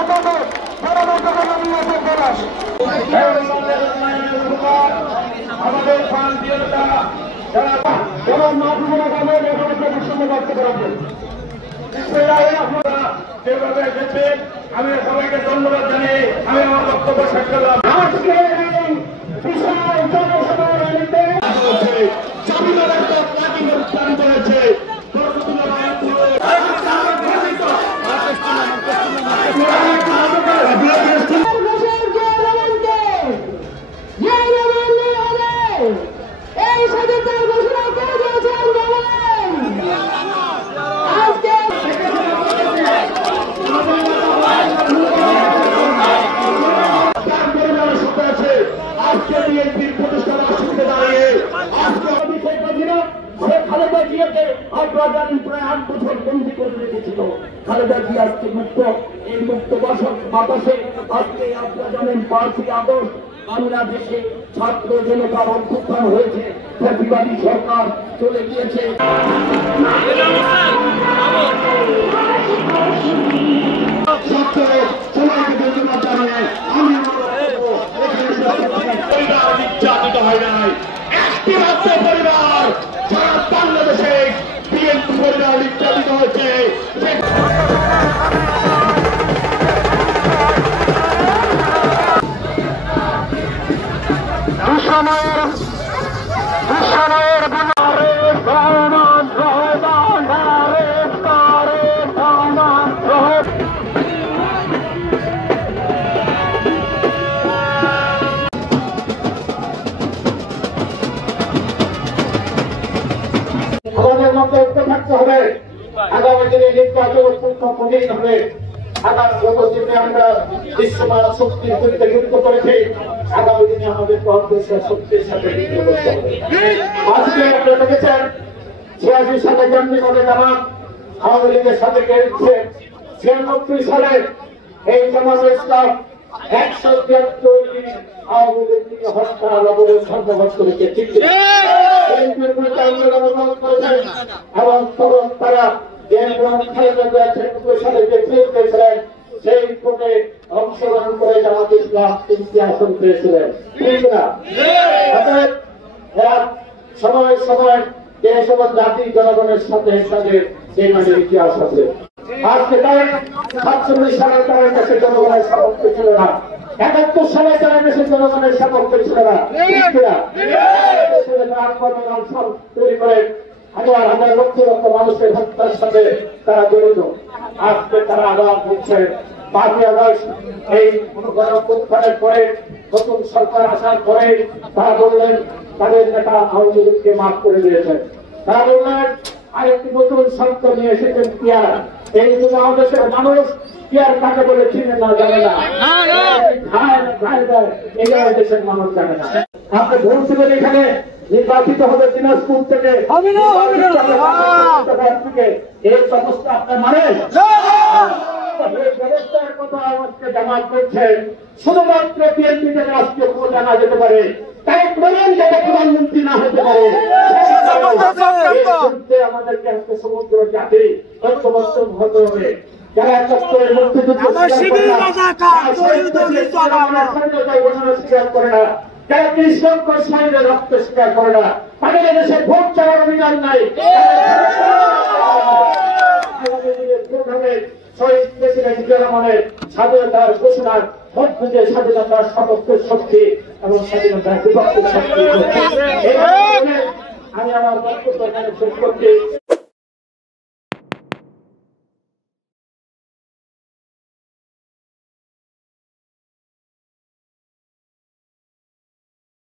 আমাদের যারা মাধ্যমে করতে পারবেন যেভাবে এসেছেন আমি সবাইকে ধন্যবাদ জানিয়ে আমি আমার বক্তব্য শেষ করলাম। আজকে বিশাল জনসভার করেছে এই স্বাধীনতার ঘোষণা করে দিয়েছেন আজকে বিএনপির প্রতিষ্ঠা বার্ষিকীতে দাঁড়িয়ে আজকে খালেদা জিয়াকে আপনারা জানেন প্রায় 8 বছর বন্দী করে রেখেছিল। খালেদা জিয়া আজকে মুক্ত, এই মুক্ত বাতাসে আজকে আপনারা জানেন 5 আগস্ট বাংলাদেশে ছাত্র জনতার অভ্যুত্থান হয়েছে, প্রতিবাদী সরকার চলে গিয়েছে। নির্যাতিত হয় নাই একটি মাত্র পরিবার সারা বাংলাদেশে বিএনপি পরিবার নির্যাতিত হয়েছে। আমাদের মধ্যে ঐক্য থাকতে হবে। আগামী দিনে নির্বাচন অত্যন্ত কঠিন হবে। আগামী দিনে আমরা বিশ্বমান শক্তির বিরুদ্ধে যুদ্ধ করেছি, আগামী দিনে আমাদের কংগ্রেসের শক্তির সাথে যুদ্ধ করতে হবে। আজকে আপনারা দেখেছেন 86 সালে জঙ্গিবাদে জামাত আওয়ামী লীগের সাথে গেছে, 96 সালে এই জামাতে ইসলাম 173 দিন আওয়ামী লীগ হত্যা অবরোধ সন্ত্রাস করেছে, ঠিক এবং তখন তারা সেই ভোটে অংশগ্রহণ করে জামাত ইসলাম 3টি আসন পেয়েছিলেন, ঠিক না? সময় সময় যে সমস্ত জাতি জনগণের সাথে তাদের সেই মাঝে ইতিহাস আছে। আজকে তাই 47 সালে তাদের কাছে জনগণের সাপোর্ট ছিল না, 71 সালে তাদের কাছে জনগণের সাপোর্ট ছিল না, ঠিক না? তৈরি করে হাজার হাজার লক্ষ লক্ষ মানুষের হত্যার সাথে তারা জড়িত। আজকে তারা আবার বলছে 5ই আগস্ট এই গণঅভ্যুত্থানের পরে নতুন সরকার আসার পরে তারা বললেন তাদের নেতা আওয়ামী লীগকে মাফ করে দিয়েছেন। তারা বললেন আরেকটি নতুন সরকার নিয়ে এসেছেন পিয়ার। এই বাংলাদেশের মানুষ পিয়ার কাকে বলে চিনে না, জানে না, এই দেশের মানুষ জানে না। আপনি ভোট দেবেন এখানে, নির্বাচিত হবে দিনাজপুর থেকে, এই সমস্ত আপনার মানে ব্যবস্থার কথা আমাকে জামাত করছে শুধুমাত্র বিএনপি থেকে রাষ্ট্রীয় ক্ষমতা আনা যেতে পারে, তাই প্রধান যাতে প্রধানমন্ত্রী না হতে পারে আমাদেরকে আজকে সমগ্র জাতি ঐক্যবদ্ধ হতে হবে। যারা 71-এর মুক্তিযুদ্ধ স্বীকার করে না, যারা 30 লক্ষ শহীদের রক্ত স্বীকার করে না, তাদের দেশে ভোট চাওয়ার অধিকার নাই। শহীদ প্রেসিডেন্ট জিয়া রহমানের স্বাধীনতার ঘোষণার মধ্য দিয়ে স্বাধীনতার সপক্ষের শক্তি এবং স্বাধীনতার বিপক্ষের শক্তি। আমি আমার বক্তব্য এখানে শেষ করছি।